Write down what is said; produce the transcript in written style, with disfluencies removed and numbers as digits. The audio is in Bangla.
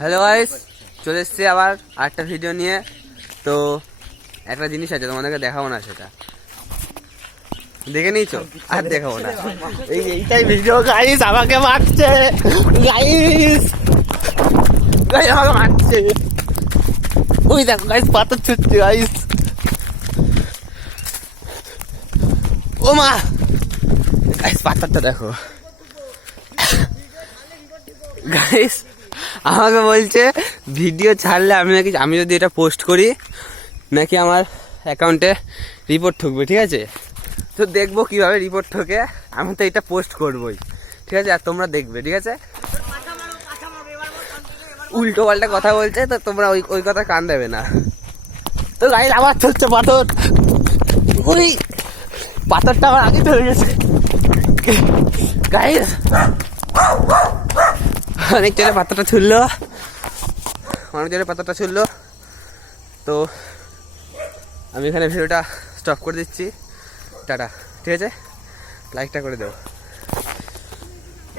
হ্যালো গাইস, চলে এসছি আবার আরেকটা ভিডিও নিয়ে। তো একটা জিনিস আছে, তোমাদেরকে দেখাবো না, সেটা দেখে নিয়েছো, আর দেখাবো না। এইটাই ভিডিও গাইস, আমাকে মারছে গাইস, গাইস আমাকে মারছে। ওই দেখো গাইস, পাথর ছুটছে গাইস। ও মা গাইস, পাথরটা দেখো গাইস। আমাকে বলছে ভিডিও ছাড়লে আমি যদি এটা পোস্ট করি নাকি আমার অ্যাকাউন্টে রিপোর্ট ঠুকবে, ঠিক আছে? তো দেখবো কিভাবে রিপোর্ট ঠকে, আমি তো এটা পোস্ট করবোই, ঠিক আছে? আর তোমরা দেখবে, ঠিক আছে? উল্টো পাল্টা কথা বলছে, তো তোমরা ওই কথা কান দেবে না। তো গাইস আবার চলছে পাথর, ওই পাথরটা আমার আগে চলে গেছে গাইস। অনেক জোরে পাথরটা ছুড়লো, তো আমি এখানে ভিডিওটা স্টপ করে দিচ্ছি। টাটা, ঠিক আছে? লাইকটা করে দেবো।